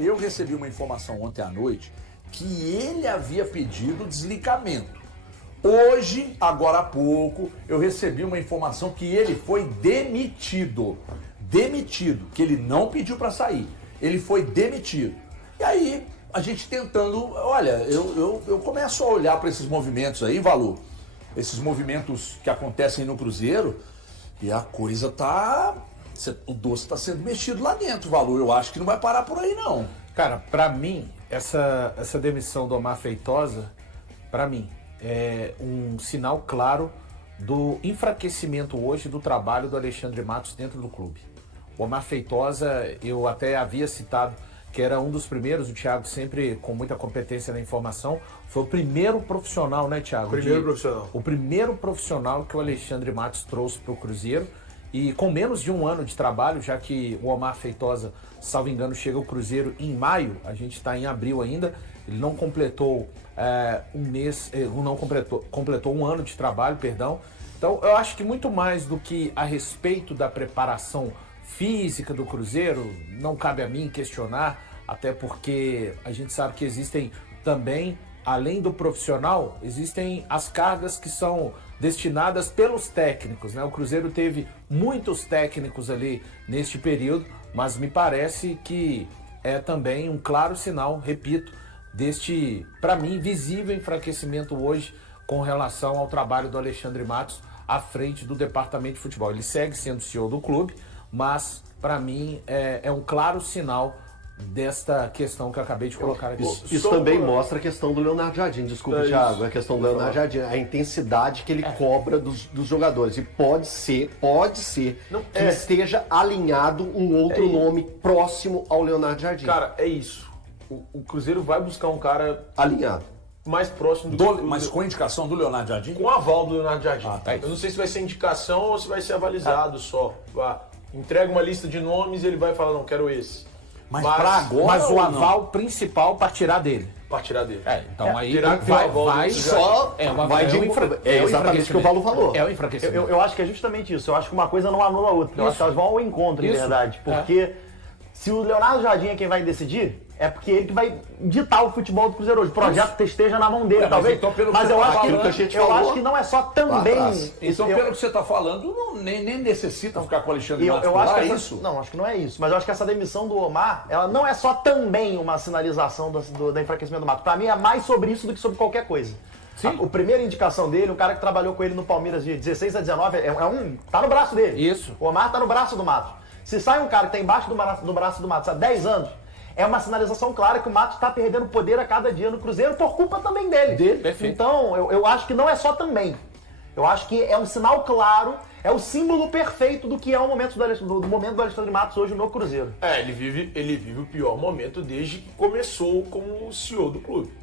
Eu recebi uma informação ontem à noite que ele havia pedido desligamento. Hoje, agora há pouco, eu recebi uma informação que ele foi demitido. Demitido, que ele não pediu para sair. Ele foi demitido. E aí, a gente tentando... Olha, eu começo a olhar para esses movimentos aí, Valu. Esses movimentos que acontecem no Cruzeiro, e a coisa tá... O doce está sendo mexido lá dentro, Valu. Eu acho que não vai parar por aí, não. Cara, pra mim, essa demissão do Omar Feitosa, pra mim, é um sinal claro do enfraquecimento hoje do trabalho do Alexandre Matos dentro do clube. O Omar Feitosa, eu até havia citado que era um dos primeiros, o Thiago sempre com muita competência na informação, foi o primeiro profissional, né, Thiago? Profissional. O primeiro profissional que o Alexandre Matos trouxe para o Cruzeiro. E com menos de um ano de trabalho, já que o Omar Feitosa, salvo engano, chega ao Cruzeiro em maio, a gente está em abril ainda, ele não completou completou um ano de trabalho, perdão. Então eu acho que muito mais do que a respeito da preparação física do Cruzeiro, não cabe a mim questionar, até porque a gente sabe que existem também, além do profissional, existem as cargas que são destinadas pelos técnicos, né? O Cruzeiro teve muitos técnicos ali neste período, mas me parece que é também um claro sinal, repito, deste, para mim, visível enfraquecimento hoje com relação ao trabalho do Alexandre Matos à frente do departamento de futebol. Ele segue sendo CEO do clube, mas para mim é um claro sinal desta questão que eu acabei de colocar aqui. Isso também mostra a questão do Leonardo Jardim, desculpa, Thiago, a questão do Leonardo Jardim, a intensidade que ele cobra dos jogadores. E pode ser que esteja alinhado um outro nome próximo ao Leonardo Jardim. Cara, é isso. O Cruzeiro vai buscar um cara Alinhado. mais próximo do Mas com a indicação do Leonardo Jardim? com o aval do Leonardo Jardim. Tá. Eu não sei se vai ser indicação ou se vai ser avalizado só. Entrega uma lista de nomes e ele vai falar, não, quero esse. Mas pra agora Mas o ou aval principal para tirar dele. Pra tirar dele. Então aí Terá que ter o aval vai do Só vai de é exatamente o que o Paulo falou. É o enfraquecimento. Eu acho que é justamente isso. Eu acho que uma coisa não anula a outra. Eu acho que elas vão ao encontro, em Isso. verdade. Porque se o Leonardo Jardim é quem vai decidir, é porque ele que vai ditar o futebol do Cruzeiro hoje. O projeto esteja na mão dele, mas talvez. então, pelo que Mas você eu tá acho falando, que, a gente eu falou acho que não é só também. atrás. Então, pelo que você está falando, nem necessita ficar com o Alexandre Matos Eu por acho lá, que é isso? Não, acho que não é isso. Mas eu acho que essa demissão do Omar, ela não é só também uma sinalização da enfraquecimento do Matos. Pra mim é mais sobre isso do que sobre qualquer coisa. Sim. A primeira indicação dele, um cara que trabalhou com ele no Palmeiras de 16 a 19, tá no braço dele. Isso. O Omar tá no braço do Matos. Se sai um cara que tá embaixo do braço do Matos há 10 anos, é uma sinalização clara que o Matos está perdendo poder a cada dia no Cruzeiro por culpa também dele. Perfeito. Então, eu acho que não é só também. Eu acho que é um sinal claro, é o símbolo perfeito do que é o momento do momento do Alexandre Matos hoje no Cruzeiro. Ele vive o pior momento desde que começou como CEO do clube.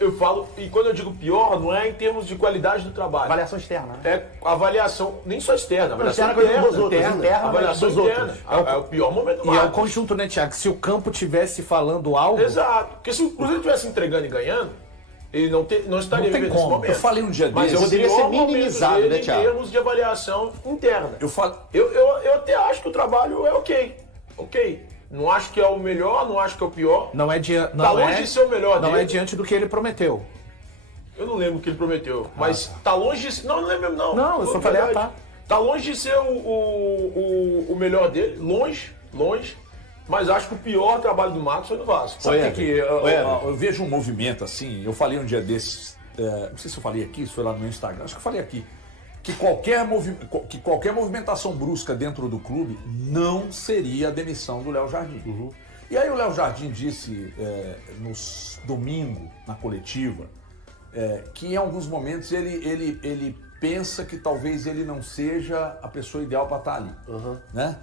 Eu falo, e quando eu digo pior, não é em termos de qualidade do trabalho. Avaliação externa, né? É avaliação, nem só externa, avaliação externa interna. dos outros, interna avaliação dos interna. outros. É o pior momento do E é o Matos. conjunto, né, Thiago? Se o campo tivesse falando algo... Exato. Porque se o Cruzeiro estivesse entregando e ganhando, ele não estaria Não tem vivendo esse como. momento. Eu falei um dia Mas desses. é o Poderia ser pior momento minimizado, dele né, em Thiago? termos de avaliação interna. Eu Eu até acho que o trabalho é ok. Não acho que é o melhor, não acho que é o pior. Não é Tá longe de ser o melhor Não dele. é diante do que ele prometeu. Eu não lembro o que ele prometeu, mas tá longe de ser... Não lembro não. Não, eu só Foi falei, verdade. Tá longe de ser o melhor dele, longe, mas acho que o pior trabalho do Matos foi no Vasco. Sabe o Oi, que eu Everton. vejo um movimento assim, eu falei um dia desses, não sei se eu falei aqui, se foi lá no meu Instagram, acho que eu falei aqui, que qualquer movimentação brusca dentro do clube não seria a demissão do Léo Jardim. E aí o Léo Jardim disse no domingo, na coletiva, que em alguns momentos ele pensa que talvez ele não seja a pessoa ideal para estar ali. Né?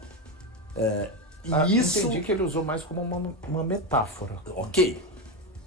Isso... Entendi que ele usou mais como uma metáfora. Ok.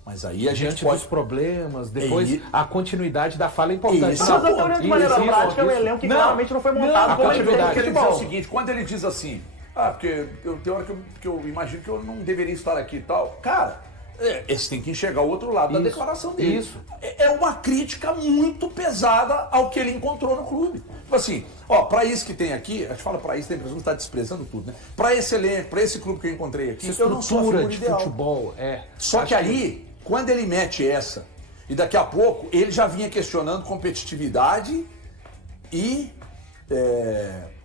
Mas aí a gente Diante pode... dos problemas, depois E- a continuidade da fala é importante. Isso. Mas eu tô olhando de maneira prática, é um elenco que claramente não foi montado Não, como ele ele fez no quer dizer futebol. o seguinte, quando ele diz assim, porque tem hora que eu imagino que eu não deveria estar aqui e tal, cara, eles têm que enxergar o outro lado da declaração dele. Isso. É uma crítica muito pesada ao que ele encontrou no clube. Tipo assim, Ó, pra isso que tem aqui, a gente fala pra isso, tem a impressão que tá desprezando tudo, né? Pra esse elenco, pra esse clube que eu encontrei aqui, Essa eu não sou a estrutura figura de ideal. futebol, Só que aí, quando ele mete essa, e daqui a pouco ele já vinha questionando competitividade e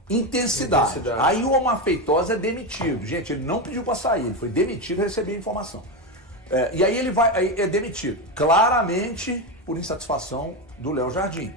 intensidade. Aí o Omar Feitosa é demitido. Gente, ele não pediu pra sair, ele foi demitido e recebeu a informação. E aí ele é demitido, claramente por insatisfação do Léo Jardim.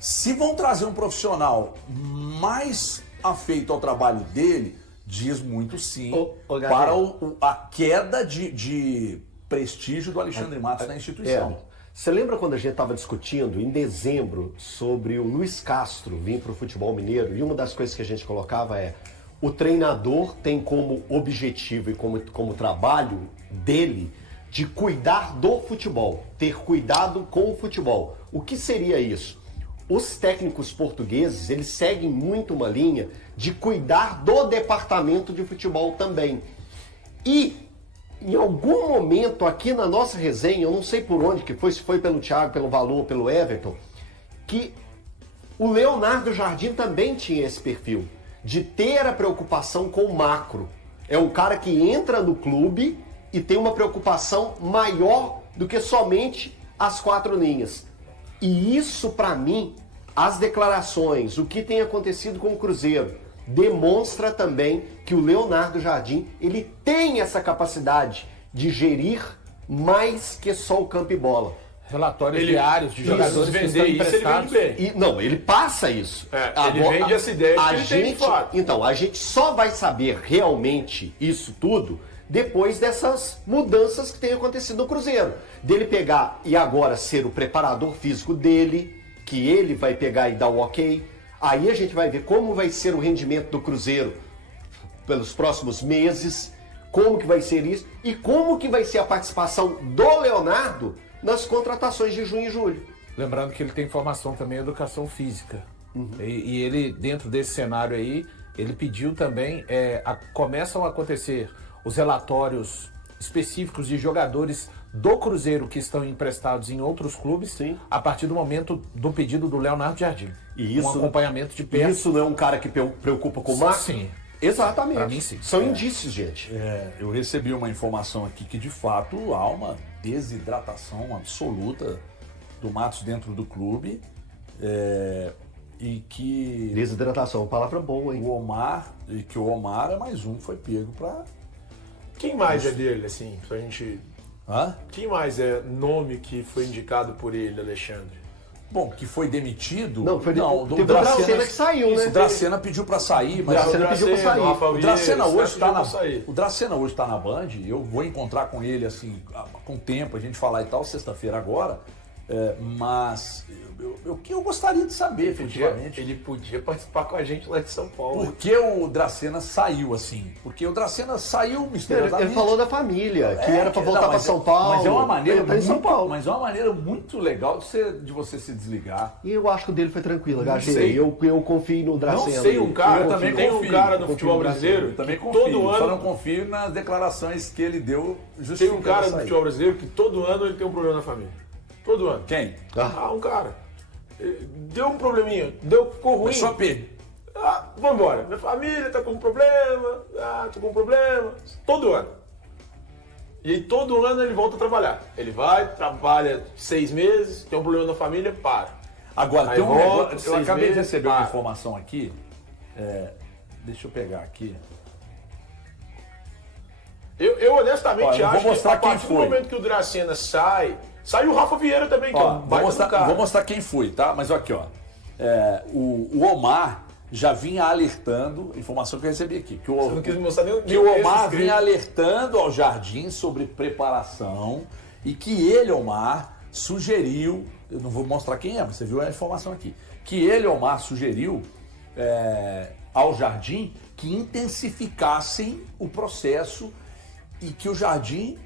Se vão trazer um profissional mais afeito ao trabalho dele, diz muito sim para a queda de prestígio do Alexandre Matos na instituição. Você lembra quando a gente estava discutindo em dezembro sobre o Luiz Castro vir para o futebol mineiro? E uma das coisas que a gente colocava é: o treinador tem como objetivo e como trabalho dele de cuidar do futebol, ter cuidado com o futebol. O que seria isso? Os técnicos portugueses, eles seguem muito uma linha de cuidar do departamento de futebol também. E em algum momento aqui na nossa resenha, eu não sei por onde que foi, se foi pelo Thiago, pelo Valor ou pelo Everton, que o Leonardo Jardim também tinha esse perfil de ter a preocupação com o macro. É um cara que entra no clube e tem uma preocupação maior do que somente as 4 linhas. E isso, para mim, as declarações, o que tem acontecido com o Cruzeiro, demonstra também que o Leonardo Jardim, ele tem essa capacidade de gerir mais que só o campo e bola. Relatórios diários de jogadores que estão emprestados. Não, ele passa isso. Ele vende essa ideia que ele tem de fato. Então, a gente só vai saber realmente isso tudo depois dessas mudanças que têm acontecido no Cruzeiro. Dele pegar e agora ser o preparador físico dele, que ele vai pegar e dar o ok. Aí a gente vai ver como vai ser o rendimento do Cruzeiro pelos próximos meses, como que vai ser isso e como que vai ser a participação do Leonardo nas contratações de junho e julho. Lembrando que ele tem formação também em educação física. E ele, dentro desse cenário aí, ele pediu também, começam a acontecer os relatórios específicos de jogadores do Cruzeiro que estão emprestados em outros clubes, sim, a partir do momento do pedido do Leonardo Jardim. E isso, um acompanhamento de perto. Isso não é um cara que preocupa com o macro? Sim. Exatamente. Pra mim, sim. São indícios, gente. Eu recebi uma informação aqui que, de fato, há uma desidratação absoluta do Matos dentro do clube. E que... Desidratação, uma palavra boa, hein? O Omar é mais um que foi pego pra... Quem mais é dele, assim, pra gente... Hã? Quem mais é nome que foi indicado por ele, Alexandre? Bom, que foi demitido... Não, foi teve o Dracena que saiu, né? O Dracena pediu pra sair, mas... O Dracena pediu pra sair. O Dracena hoje tá na Band, eu vou encontrar com ele, assim, com tempo, a gente falar e tal, sexta-feira agora, mas... O que eu gostaria de saber, efetivamente. Ele podia participar com a gente lá de São Paulo. Por que o Dracena saiu assim? Porque o Dracena saiu misteriosamente. Ele falou da família, que era pra voltar pra São Paulo. Mas é uma maneira ele tá em São Paulo. Mas é uma maneira muito legal de você se desligar. E eu acho que o dele foi tranquilo, Não HG. sei. Eu confio no Dracena. Não sei, um cara, Eu também tem confio, um cara no eu futebol confio no brasileiro Dracena, eu também que confio, todo só ano... não confio nas declarações que ele deu Tem justificando um cara a no saída. futebol brasileiro que todo ano ele tem um problema na família. Todo ano. Quem? Um cara. Deu um probleminha, ficou ruim. Só Pedro. Vamos embora. Minha família tá com um problema. Tô com um problema. Todo ano. E aí todo ano ele volta a trabalhar. Ele vai, trabalha 6 meses, tem um problema na família, para. Agora, Aí tem um volta, negócio, eu 6 acabei de meses, receber uma para. informação aqui. Deixa eu pegar aqui. Eu honestamente Olha, eu vou acho que mostrar a quem partir do foi. momento que o Dracena sai o Rafa Vieira também, que é um baita do cara. Vou mostrar quem foi, tá? Mas aqui, ó. O Omar já vinha alertando, informação que eu recebi aqui, que Você não quis me mostrar nem que o Omar vinha alertando ao Jardim sobre preparação e que ele, Omar, sugeriu, eu não vou mostrar quem é, mas você viu a informação aqui, que ele, Omar, sugeriu ao Jardim que intensificassem o processo e que o Jardim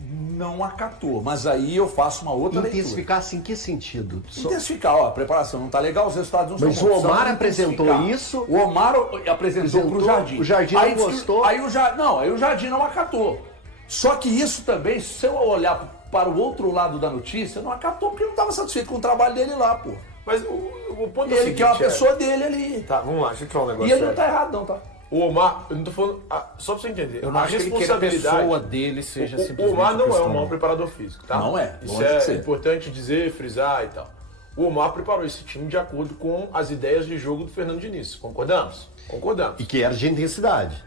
não acatou. Mas aí eu faço uma outra leitura. Intensificar assim, em que sentido? Intensificar, ó, a preparação não tá legal, os resultados não Mas são bons. o Omar Precisamos apresentou intensificar. isso? O Omar apresentou pro Jardim. O Jardim não gostou? Aí o Jardim não acatou. Só que isso também, se eu olhar para o outro lado da notícia, não acatou porque ele não estava satisfeito com o trabalho dele lá, pô. Mas o ponto é o Ele seguinte, quer uma pessoa dele ali. Tá, vamos lá, deixa eu te falar um negócio E ele não sério. tá errado, não, tá? O Omar, eu não tô falando... só pra você entender. Eu não a acho que ele queira a pessoa dele seja o simplesmente Omar não é um questão. mau preparador físico, tá? Não é, Isso longe de é ser. importante dizer, frisar e tal. O Omar preparou esse time de acordo com as ideias de jogo do Fernando Diniz. Concordamos? Concordamos. E que era de intensidade.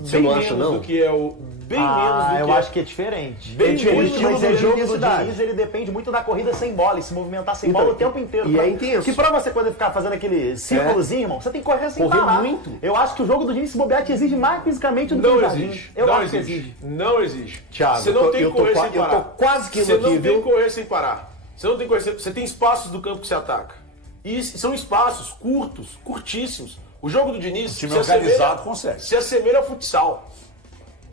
Você Bem não menos acha, não? do que é o... Bem menos do que eu acho que é diferente. Bem É diferente, menos mas do é que jogo do intensidade. Diniz, ele depende muito da corrida sem bola e se movimentar sem Então, bola o tempo inteiro. e é intenso. Que pra você poder ficar fazendo aquele círculozinho, irmão, você tem que correr sem Correr parar. muito. Eu acho que o jogo do Diniz, se bobear, te exige mais fisicamente do que Não o Jardim. existe. Eu não acho que existe. exige. Não existe. Thiago, você não tem eu que tô correr qua- sem eu parar. tô quase que indo Você aqui, não tem viu? que correr sem parar. Você não tem que correr sem... Você tem espaços do campo que você ataca. E são espaços curtos, curtíssimos. O jogo do Diniz time organizado consegue. se assemelha ao futsal.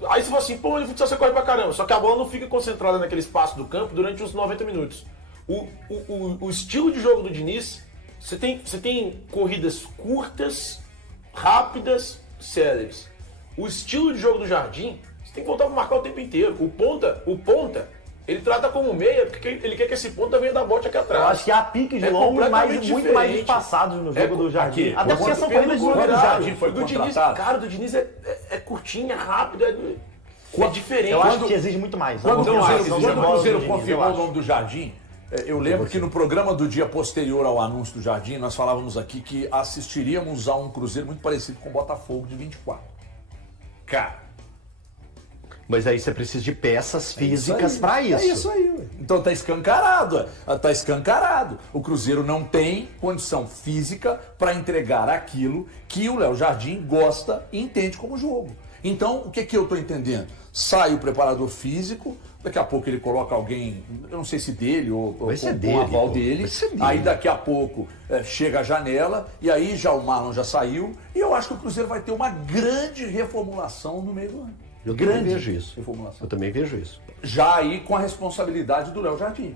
Aí você fala assim, pô, no futsal você corre pra caramba. Só que a bola não fica concentrada naquele espaço do campo durante os 90 minutos. O estilo de jogo do Diniz, você tem corridas curtas, rápidas, céleres. O estilo de jogo do Jardim, você tem que voltar para marcar o tempo inteiro. O ponta, ele trata como meia, porque ele quer que esse ponta venha dar bote aqui atrás. Eu acho que há piques É longos, mas completamente muito mais diferente. espaçados no jogo do Jardim. aqui, Até porque são Pelo corridas de contrário, velocidade. foi o do Diniz, contratado. cara, o do Diniz é curtinho, é rápido, é diferente. Eu acho que exige muito mais. Quando o Não, Cruzeiro, acho, quando não, o não, Cruzeiro Diniz, eu confirmou o acho. nome do Jardim, eu lembro que no programa do dia posterior ao anúncio do Jardim, nós falávamos aqui que assistiríamos a um Cruzeiro muito parecido com o Botafogo de 24. Cara, Mas aí você precisa de peças físicas pra isso. É isso aí, ué. Então tá escancarado, tá escancarado. O Cruzeiro não tem condição física para entregar aquilo que o Léo Jardim gosta e entende como jogo. Então, o que eu tô entendendo? Sai o preparador físico, daqui a pouco ele coloca alguém, eu não sei se dele ou Vai ser com dele, o aval pô. dele. Vai ser dele. Aí daqui a pouco chega a janela e aí já o Marlon já saiu e eu acho que o Cruzeiro vai ter uma grande reformulação no meio do ano. Eu também vejo isso. Reformulação. Eu também vejo isso. Já aí com a responsabilidade do Léo Jardim.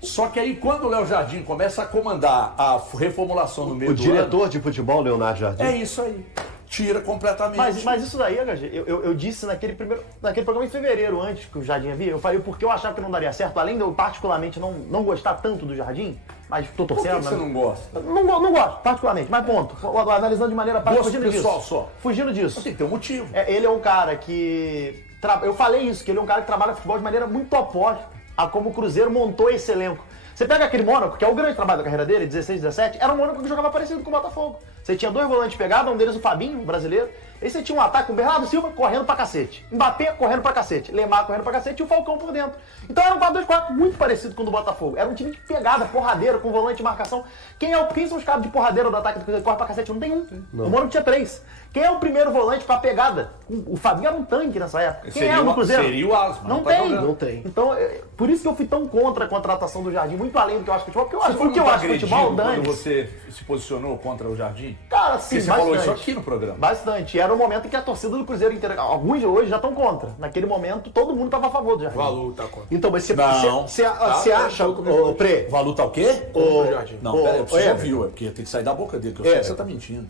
Só que aí quando o Léo Jardim começa a comandar a reformulação no meio O do diretor de futebol, Leonardo Jardim, ano, é isso aí. Tira completamente. Mas isso daí, HG, eu disse naquele programa em fevereiro, antes que o Jardim havia, eu falei porque eu achava que não daria certo, além de eu particularmente não gostar tanto do Jardim, mas tô Por que torcendo. você não gosta? Não gosto, particularmente, mas ponto. Analisando de maneira prática, Gosto fugindo pessoal disso. só. Fugindo disso. Tem que ter um motivo. Ele é um cara que... Eu falei isso, que ele é um cara que trabalha futebol de maneira muito oposta a como o Cruzeiro montou esse elenco. Você pega aquele Mônaco, que é o grande trabalho da carreira dele, 16, 17, era um Mônaco que jogava parecido com o Botafogo. Você tinha dois volantes pegados, um deles o Fabinho, o brasileiro. Aí você tinha um ataque com o Bernardo Silva correndo pra cacete. Mbappé correndo pra cacete. Lemar correndo pra cacete e o Falcão por dentro. Então era um 4-2-4 muito parecido com o do Botafogo. Era um time de pegada, porradeira, com volante de marcação. Quem são os caras de porradeira do ataque do Cruzeiro que corre pra cacete? Não tem um. O Mônaco tinha 3. Quem é o primeiro volante pra pegada? O Fabinho era um tanque nessa época. Quem é o do Cruzeiro? Seria o Asma. Não tá tem. jogando. não tem. Então, por isso que eu fui tão contra a contratação do Jardim, muito além do que eu acho que futebol. Porque eu acho, Você foi porque eu muito acho agredido futebol, quando Dani. você se posicionou contra o Jardim? Cara, Porque sim, você bastante. falou isso aqui no programa. Bastante. E era o momento em que a torcida do Cruzeiro inteira, alguns de hoje já estão contra. Naquele momento, todo mundo estava a favor do Jardim. O Valu tá contra. Então, mas você Não. acha, ô Pre, O Valu tá o quê? Contra o Jardim. Não, peraí, você já Everton. viu, é porque tem que sair da boca dele, que eu sei que você tá mentindo.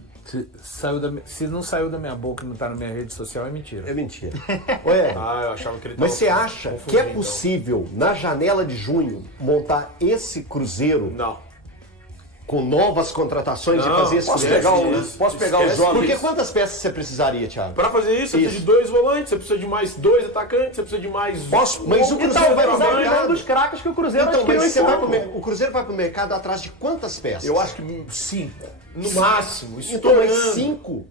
Se não saiu da minha boca e não tá na minha rede social, é mentira. é mentira. Ué, Eu achava que ele tava mas você acha que é confundindo, possível, na janela de junho, montar esse Cruzeiro Então. com novas contratações Não, e fazer esse Posso Cruzeiro? pegar os Esquece. jovens? Porque quantas peças você precisaria, Thiago? Pra fazer isso, você precisa de 2 volantes, você precisa de mais 2 atacantes, você precisa de mais... Posso? Mas o E Cruzeiro talvez vai pro usar mercado. um dos craques que o Cruzeiro Então, adquiriu mas esse você vai ano. o Cruzeiro vai pro mercado atrás de quantas peças? Eu acho que 5. No máximo, Então, mas estourando. 5?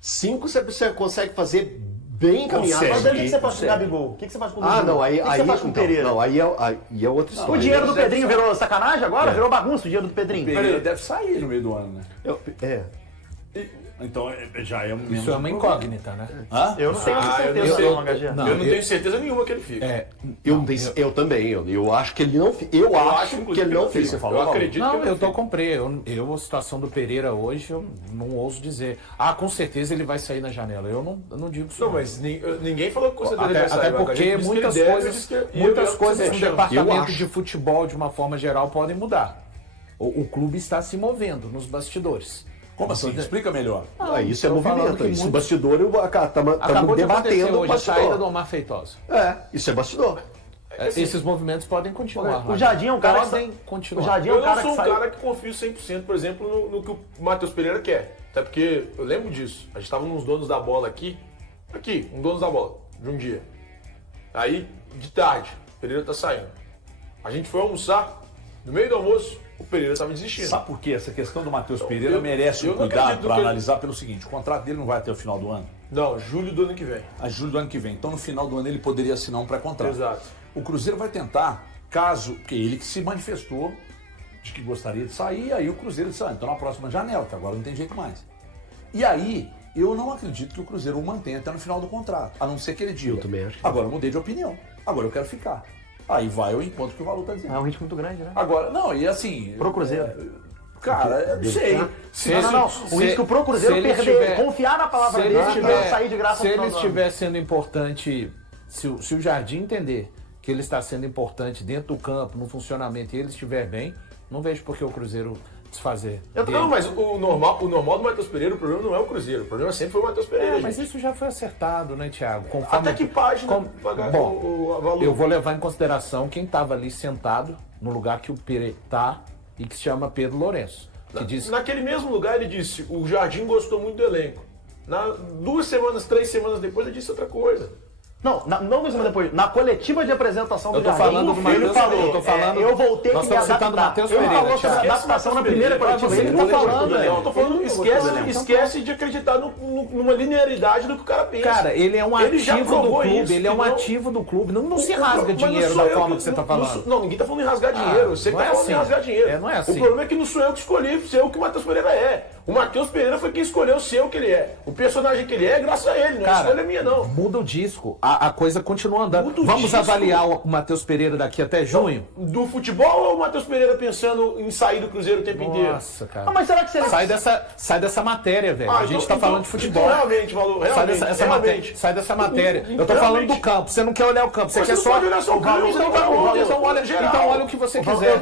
5 você consegue fazer bem encaminhado. Consegue. Mas aí o que você faz com o Consegue. Gabigol? O que você faz com o Ah, Dudu? não, aí, o que aí, você faz com o então, Pereira? não, aí é outra história. O dinheiro do deve Pedrinho virou sacanagem agora? Virou bagunça o dinheiro do Pedrinho. Pereira deve sair no meio do ano, né? É. Então já é menos Isso é uma um problema. incógnita, né? Hã? Eu não tenho essa eu não certeza sei. não, HG. Não. Eu não tenho certeza nenhuma que ele fica. Eu também. Eu acho que ele não fica. Eu acho que inclusive, ele não fica. fica. Você falou, Eu Valu? acredito Não, que ele eu tô fica. comprei. A situação do Pereira hoje, eu não ouso dizer. Ah, com certeza ele vai sair na janela. Eu não digo isso. Não, mas ninguém falou que com certeza ele vai sair. Até Agora, a porque gente disse que muitas ele deve, coisas, disse que- muitas eu coisas no também. departamento Eu acho. de futebol, de uma forma geral, podem mudar. O clube está se movendo nos bastidores. Como assim? Explica melhor. Isso é tô falando movimento. que Isso muito- bastidor, estamos Acabou de acontecer debatendo o hoje a saída do bastidor. Omar Feitosa. Isso é bastidor. Esses movimentos podem continuar. O Jardim é um cara podem que continuar. O Jardim é Eu um cara não sou que um sai... cara que confio 100%, por exemplo, no que o Matheus Pereira quer. Até porque eu lembro disso. A gente tava nos donos da bola aqui, um donos da bola, de um dia. Aí, de tarde, o Pereira tá saindo. A gente foi almoçar, no meio do almoço, o Pereira tava desistindo. Sabe por quê? Essa questão do Matheus Pereira eu merece um não cuidado acredito para que- analisar pelo seguinte: o contrato dele não vai até o final do ano, Não, julho do ano que vem. a julho do ano que vem. Então, no final do ano, ele poderia assinar um pré-contrato. Exato. O Cruzeiro vai tentar, caso, porque ele que se manifestou de que gostaria de sair, aí o Cruzeiro disse, então na próxima janela, que agora não tem jeito mais. E aí, eu não acredito que o Cruzeiro o mantenha até no final do contrato, a não ser que ele diga, Eu também acho que agora eu mudei de opinião, agora eu quero ficar. Aí vai ao encontro que o Valor está dizendo. É um risco muito grande, né? Agora, não, e assim... Pro Cruzeiro. Cara, eu não sei. Não. O risco pro Cruzeiro se ele perder, tiver- confiar na palavra se dele ele e estiver, sair de graça se no ele final do ano. estiver sendo importante, se o Jardim entender que ele está sendo importante dentro do campo, no funcionamento, e ele estiver bem, não vejo por que o Cruzeiro desfazer. dele. Não, mas o normal do Matheus Pereira, o problema não é o Cruzeiro. O problema sempre foi o Matheus Pereira, Mas gente. isso já foi acertado, né, Thiago? Conforme- Até que página pagar Bom, o valor? eu vou levar em consideração quem estava ali sentado no lugar que o Pereira está e que se chama Pedro Lourenço. Que disse Naquele mesmo lugar ele disse, o Jardim gostou muito do elenco. 2 semanas, 3 semanas depois ele disse outra coisa. Não, não mesmo depois. Na coletiva de apresentação do Eu tô Jardim, falando do ele Matheus falou, Pereira, eu tô falando- eu vou ter nós que me estamos citando adaptar. o Matheus Ele Pereira, falou sobre a Thiago. adaptação na Esquece primeira o Matheus coletiva. Pereira. Ele tá falando, Não, eu velho. tô falando, esquece de acreditar numa linearidade do que o cara pensa. Cara, ele é um Ele já ativo do provou clube, isso, ele é um que não- ativo do clube. Não se Mas rasga não dinheiro sou da eu forma que você tá falando. Não, ninguém tá falando em rasgar dinheiro. Você que não tá é falando em assim. rasgar dinheiro. Não é assim. O problema é que não sou eu que escolhi ser o que o Matheus Pereira é. O Matheus Pereira foi quem escolheu ser o que ele é. O personagem que ele é graças a ele, não é escolha minha, não. Muda o disco, a coisa continua andando. Muda o Vamos disco. avaliar o Matheus Pereira daqui até junho? Do futebol ou o Matheus Pereira pensando em sair do Cruzeiro o tempo inteiro? Nossa, cara. Ah, mas será que ele... Sai dessa matéria, velho. a gente tá falando de futebol. Então, realmente, Valor, Sai realmente. dessa matéria. Sai dessa matéria. Eu tô falando do campo. Você não quer olhar o campo. Você Mas quer você só. pode olhar só o campo, Então tá bom, então olha, geral. então olha o que você quiser.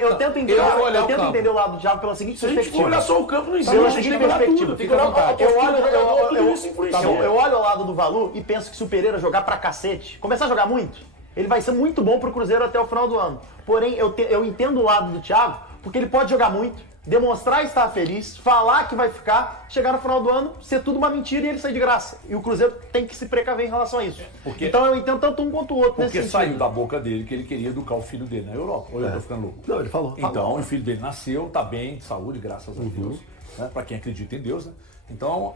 Eu tento entender o lado do Thiago pela seguinte Se a gente for perspectiva. olhar só o campo, não existe. Pela A gente seguinte tem que olhar perspectiva. tudo. Tem que olhar a Eu olho, postura do jogador, tudo isso influencia. eu olho ao lado do Valu e penso que se o Pereira jogar pra cacete, começar a jogar muito, ele vai ser muito bom pro Cruzeiro até o final do ano. Porém, eu entendo o lado do Thiago, porque ele pode jogar muito, demonstrar estar feliz, falar que vai ficar, chegar no final do ano, ser tudo uma mentira e ele sair de graça. E o Cruzeiro tem que se precaver em relação a isso. Então eu entendo tanto um quanto o outro Porque nesse saiu sentido. da boca dele que ele queria educar o filho dele na Europa. Ou eu tô ficando louco? Não, ele falou. Então, o filho dele nasceu, tá bem, de saúde, graças a Deus. Né? Para quem acredita em Deus, né? Então,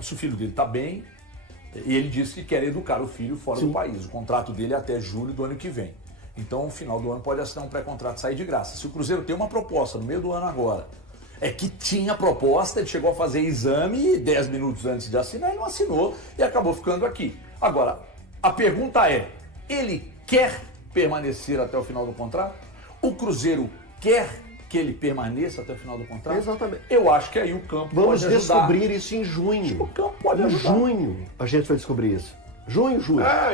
se o filho dele tá bem, e ele disse que quer educar o filho fora do país. O contrato dele é até julho do ano que vem. Então, no final do ano, pode assinar um pré-contrato e sair de graça. Se o Cruzeiro tem uma proposta no meio do ano agora, é que tinha proposta, ele chegou a fazer exame 10 minutos antes de assinar e não assinou e acabou ficando aqui. Agora, a pergunta é, ele quer permanecer até o final do contrato? O Cruzeiro quer que ele permaneça até o final do contrato? Exatamente. Eu acho que aí o campo Vamos pode ajudar. descobrir isso em junho. O campo pode Em ajudar. junho a gente vai descobrir isso. Julho.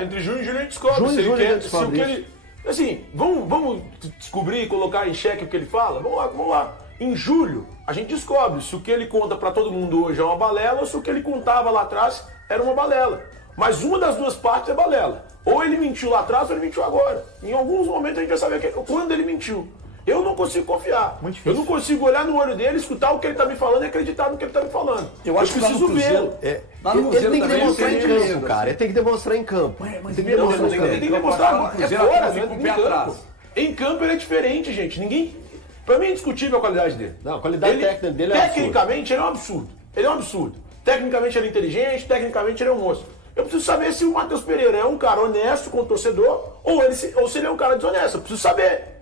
Entre junho e julho a gente descobre. Junho e se ele julho a quer, gente se descobre o que ele. Assim, vamos descobrir e colocar em xeque o que ele fala? Vamos lá. Em julho, a gente descobre se o que ele conta pra todo mundo hoje é uma balela ou se o que ele contava lá atrás era uma balela. Mas uma das duas partes é balela. Ou ele mentiu lá atrás ou ele mentiu agora. Em alguns momentos a gente vai saber quando ele mentiu. Eu não consigo confiar. Muito difícil. Eu não consigo olhar no olho dele, escutar o que ele tá me falando e acreditar no que ele tá me falando. Eu acho que lá no preciso Cruzeiro, vê-lo. lá no Ele Cruzeiro tem que também demonstrar em tem campo, isso, cara. Ele tem que demonstrar em campo. Mas Tem que ele demonstrar em Tem campo. que demonstrar no agora. É Cruzeiro, fora, até né? com o Em pé campo. atrás. Em campo ele é diferente, gente. Ninguém. Pra mim é indiscutível a qualidade dele. Não, a qualidade técnica dele é tecnicamente ele é um absurdo. Ele é um absurdo. Tecnicamente ele é inteligente, tecnicamente ele é um monstro. Eu preciso saber se o Matheus Pereira é um cara honesto com o torcedor ou se ele é um cara desonesto. Eu preciso saber.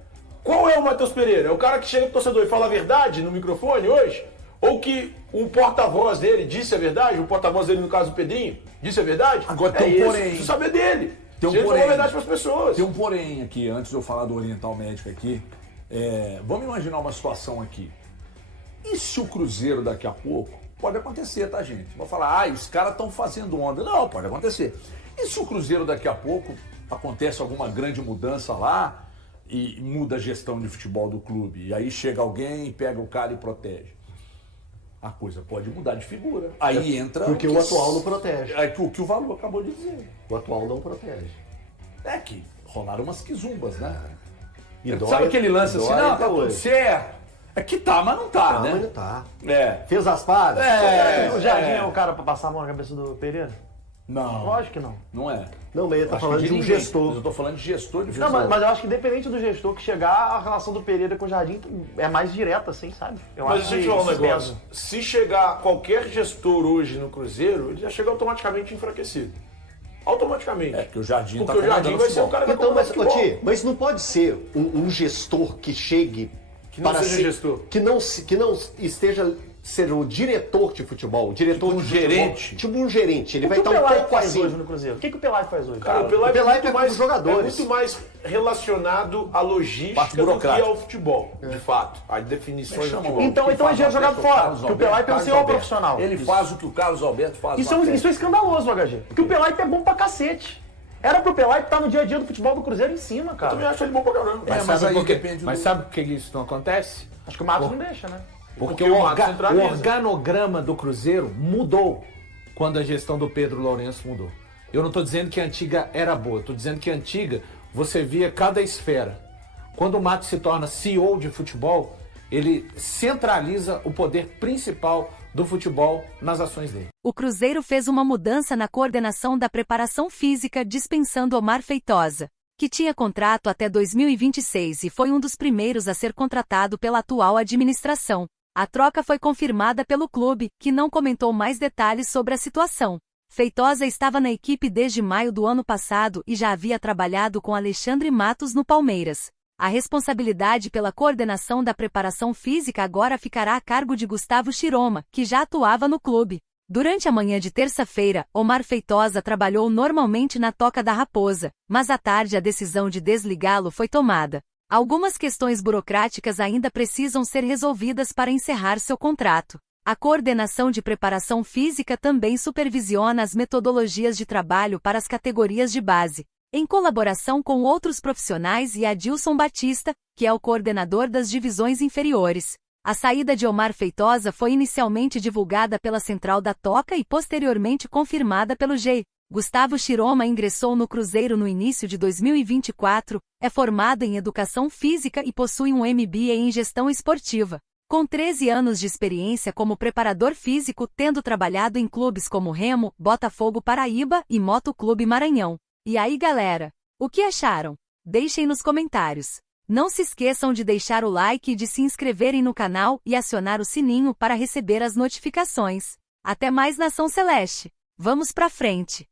Qual é o Matheus Pereira? É o cara que chega pro torcedor e fala a verdade no microfone hoje? Ou que o porta-voz dele disse a verdade? O porta-voz dele, no caso do Pedrinho, disse a verdade? Agora tem um isso, porém. preciso saber dele. Tem um se ele falou porém. a verdade para as pessoas. Tem um porém aqui, antes de eu falar do Oriental Médico aqui. Vamos imaginar uma situação aqui. E se o Cruzeiro daqui a pouco, pode acontecer, tá, gente? Vou falar, os caras estão fazendo onda. Não, pode acontecer. E se o Cruzeiro daqui a pouco acontece alguma grande mudança lá e muda a gestão de futebol do clube, e aí chega alguém, pega o cara e protege? A coisa pode mudar de figura. Aí entra... Porque o atual não protege. É o que o Valor acabou de dizer. O atual não protege. É que rolaram umas quizumbas, né? E Sabe dói- aquele lance assim, dói não, até tá tudo hoje. certo. É que tá, mas não tá, Não, né? mas não tá. É. Fez as pazes? O Jardim é o cara pra passar a mão na cabeça do Pereira? Não, Lógico que não. não é. Não, mas ele tá Acho falando que de um ninguém. Mas gestor. eu tô falando de gestor de Não, futebol. mas eu acho que independente do gestor que chegar, a relação do Pereira com o Jardim é mais direta, assim, sabe? Eu Mas acho deixa eu te falar um isso negócio. pesa. Se chegar qualquer gestor hoje no Cruzeiro, ele já chega automaticamente enfraquecido. Automaticamente. É, que o Jardim Porque tá o Jardim comandando vai ser o futebol. cara que vai Então, comandar mas, futebol. Oti, mas não pode ser um gestor que chegue Que não para seja ser gestor. que não esteja ser o diretor de futebol, o diretor Tipo um de futebol, gerente. tipo um gerente. Ele O vai que o estar um Pelé pouco faz assim. hoje no Cruzeiro? O que o Pelé faz hoje? Cara, o O Pelé Pelé é tá muito com mais, os jogadores. é muito mais relacionado à Parte logística do que burocrática. ao futebol, de fato. As definições do Chama futebol. o Então que ele faz já o jogado Alberto, fora, Carlos porque o Alberto, Pelé tem um Carlos senhor Alberto. profissional. Ele faz o que o Carlos Alberto faz. Isso no é Atlético. escandaloso, HG. Porque o Pelé é bom pra cacete. Era pro Pelé estar no dia a dia do futebol do Cruzeiro em cima, Eu também cara. acho ele bom pra caramba. É, mas sabe aí por quê? depende Mas do- sabe por que isso não acontece? Acho que o Matos não deixa, né? Porque o o, Matos centraliza. o organograma do Cruzeiro mudou quando a gestão do Pedro Lourenço mudou. Eu não estou dizendo que a antiga era boa, estou dizendo que a antiga você via cada esfera. Quando o Matos se torna CEO de futebol, ele centraliza o poder principal do futebol nas ações dele. O Cruzeiro fez uma mudança na coordenação da preparação física, dispensando Omar Feitosa, que tinha contrato até 2026 e foi um dos primeiros a ser contratado pela atual administração. A troca foi confirmada pelo clube, que não comentou mais detalhes sobre a situação. Feitosa estava na equipe desde maio do ano passado e já havia trabalhado com Alexandre Matos no Palmeiras. A responsabilidade pela coordenação da preparação física agora ficará a cargo de Gustavo Chiroma, que já atuava no clube. Durante a manhã de terça-feira, Omar Feitosa trabalhou normalmente na Toca da Raposa, mas à tarde a decisão de desligá-lo foi tomada. Algumas questões burocráticas ainda precisam ser resolvidas para encerrar seu contrato. A coordenação de preparação física também supervisiona as metodologias de trabalho para as categorias de base, em colaboração com outros profissionais e Adilson Batista, que é o coordenador das divisões inferiores. A saída de Omar Feitosa foi inicialmente divulgada pela Central da Toca e posteriormente confirmada pelo G. Gustavo Chiroma ingressou no Cruzeiro no início de 2024, é formado em Educação Física e possui um MBA em Gestão Esportiva. Com 13 anos de experiência como preparador físico, tendo trabalhado em clubes como Remo, Botafogo Paraíba e Motoclube Maranhão. E aí, galera? O que acharam? Deixem nos comentários. Não se esqueçam de deixar o like e de se inscreverem no canal e acionar o sininho para receber as notificações. Até mais, Nação Celeste! Vamos pra frente!